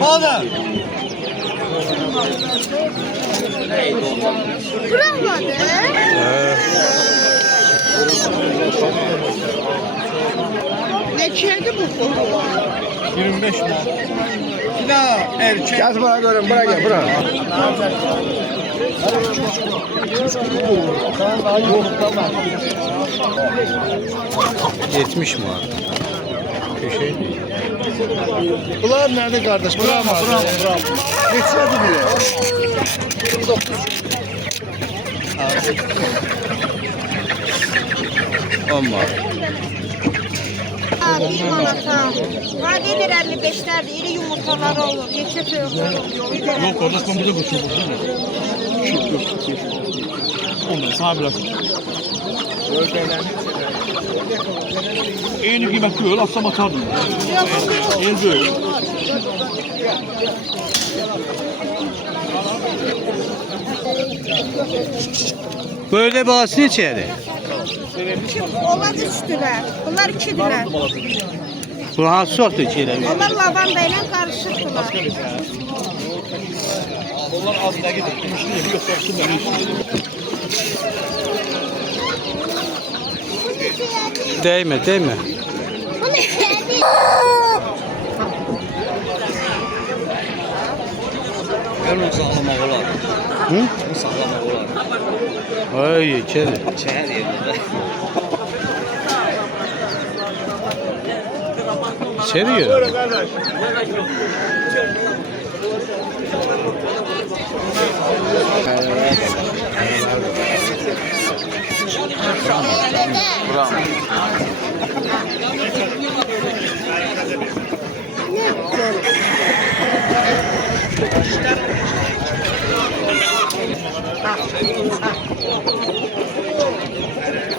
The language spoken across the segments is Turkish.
Hadi. Bırakmadı. Neçeydi bu konu? 25 mi? Kila erkek. Yaz bana görün, bırak gel, bırak. Yetmiş mi abi? Köşe değil. Bunlar nerede kardeş? Bravo, bravo. Geçseydi bile. 10 mu abi? Abi limonata. Vadedir 55'lerde iri yumurtaları olur. Geçe oluyor. Yok kardeş ben burada koşuyorum. Ondan sana biraz. Eğini kıymet böyle atsam atardım. El böyle. Böyle bağısı ne içeri? Onlar 3'tüler. Bunlar 2'diler. Bu hansı sortu içeri? Onlar lavandayla karışıktılar. Onlar az ne gidip gümüşlüğü yoksa şunları Değme, değme. Ben onu sağlamak olar. Hı? Onu sağlamak olar. Ay içeri. Çeher yerinde. İçeri yiyor.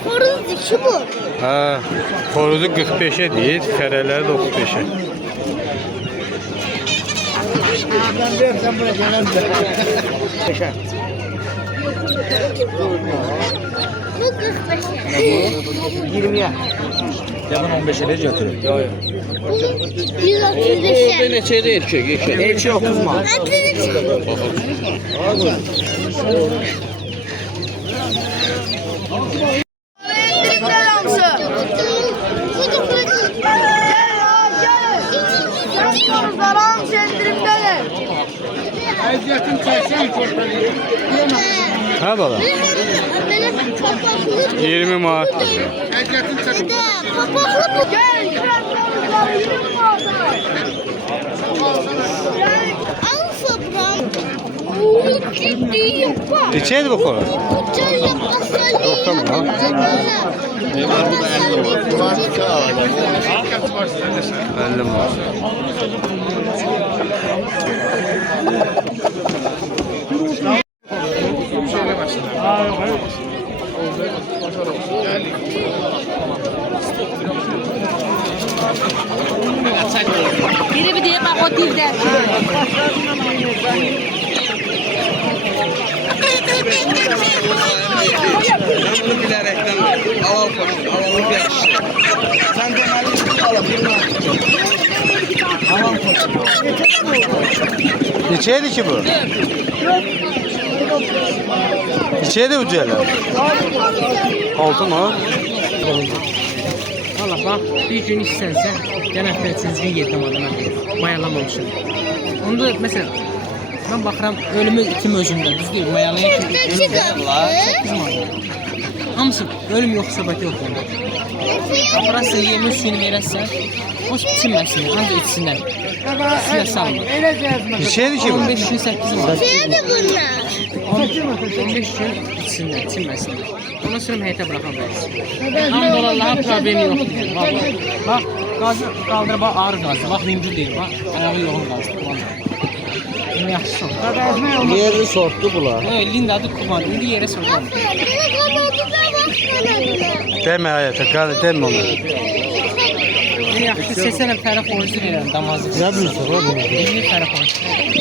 Horoz dişi bu. Ha, horozu 45'e değil, fereleri 95'e. Ben dersen buraya gelen de. Bu 45'e. 20'ye. Yaman 15'e ne götürür? Yok yok. Bu 135'e. Neçeri erkek? Elçi okuma. Ha baba. 20 manat. Papaklı bu. Gel. Alfa bram. Ciddi yapar. İçeri bu horoz. Tamam. Ne var bu da 50 var. Ulan 50 manat. Biri bir diye bak o dilden. Ben bunu bilerekten aval koşun, avalı bir kişi. Sen de melisi alalım. Aman koçum. İçeri ki bu? İçeri bu ceylan. 6 mı? Valla bak bir gün istənsə, gene üçüncü gün yedim adına mayalamamışım. Onda mesela ben baxıram ölümü itim özümdə, düz deyil, mayalayan kimi ölüm var. 8 manat. Hamısı ölüm yox, söhbət yox onda. Aparasın, yemin suyunu verəsən, o içinməsin, ancaq içsinlər. Suya salma. İçeri ki bu? 15 gün 8 manat. Nerede bunlar? 15 gün içsinlər, içinməsinlər. Ondan sonra həyətə bıraxa bilərsiniz. Hamd Allah'a problemi yoxdur. Vallahi. Bax, qazı qaldırıb ağır qazı. Bax, yüngül deyil, bax, ayağı yoğun qazı. Bunu yaxşı son. Yerli sorttu bunlar. Linda adı Kuban, indi yerə sorğan. Deme hayata, deme onu. Bunu yaxşı sesənə fərq orucu verirəm, damazı. Ne bilirsin oğlum? İndi fərq orucu.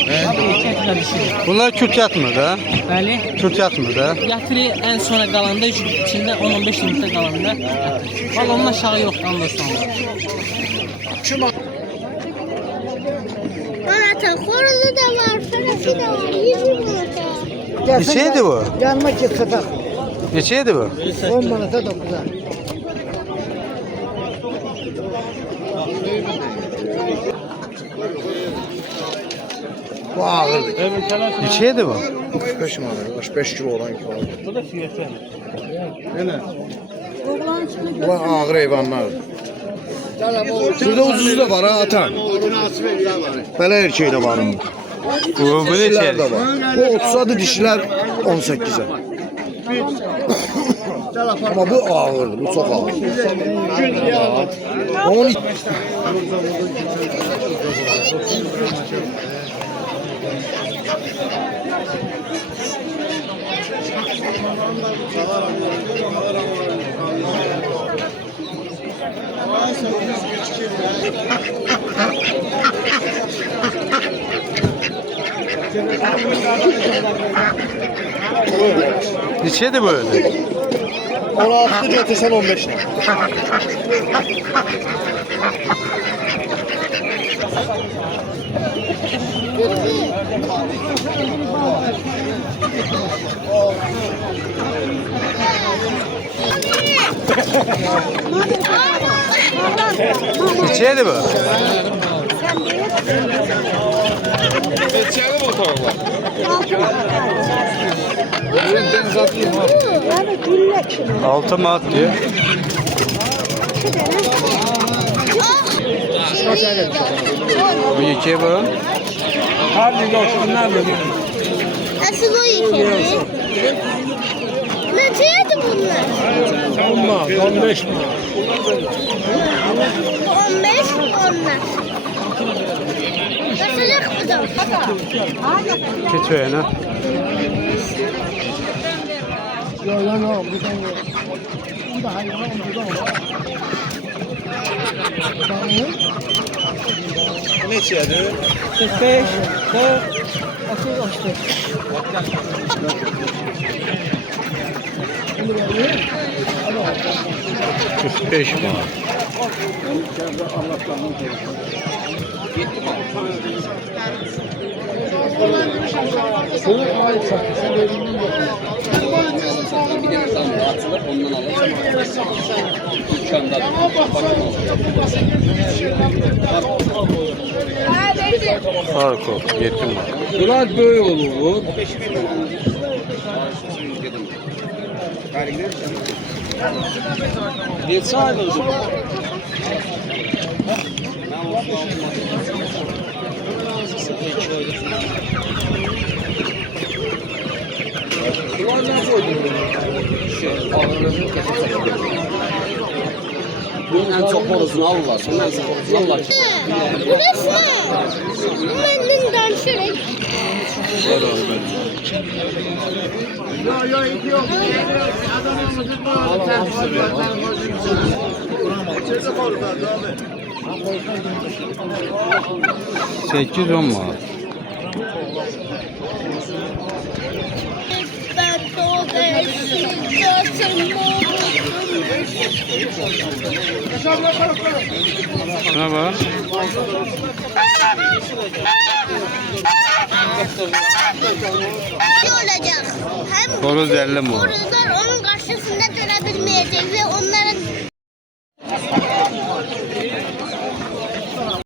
Bax, bu iki ətlə düşürür. Bunlar kürt yatmır da. Bəli. Kürt yatmır da. Yatırı en sona qalanda, içində 10-15 minutda qalanda yatır. Valla onun aşağı yoxdur, anlasın. manata. Korulu da var, sarısı da var. 20 manata. Neçəydi bu? Yanma ki satak. Neçəydi bu? 10 manata 9'a. Bu ağırdır. Neçəydi bu? 45 manat. 65 kilo olan kilo. Bu da fiyatı. Bu ağır hayvanlar. Burada ucuzu da var ha atan. Belə erkeği de var. Bu Dişiler de neçəydi? var. Bu 30'adı dişiler 18'e. Ama bu ağırdır. Bu çok ağır. Onun Neçəydi bu? 16 götürsen 15 lira. Neçəydi bu? Geçelim o tavuklar. Yani güllek. 6 manat diyor. Bu iki bu. Nasıl o yıkıldı? Neçeydi bunlar? 15 mi? 15 onlar. Nasıl bu da? Geç öyle. Neçədir? 45, 40, 30, 35. Beş manat. Bir tane damla atılır ondan alır. Dükkanda. Fark o. 7 manat. Biraz böyle olur. Neçə aylıqdır? Bunlar ne koydun? Ağırlığını kesip satıyor. Bunun en çok borusunu alırlar. Bunun en çok borusunu alırlar. Bu ne? Bu benden danışarak. Sekiz 10 manat. Ben Şuna bak. olacak. Hem Horoz 50 manat. horozlar onun karşısında durabilmeyecek ve onlar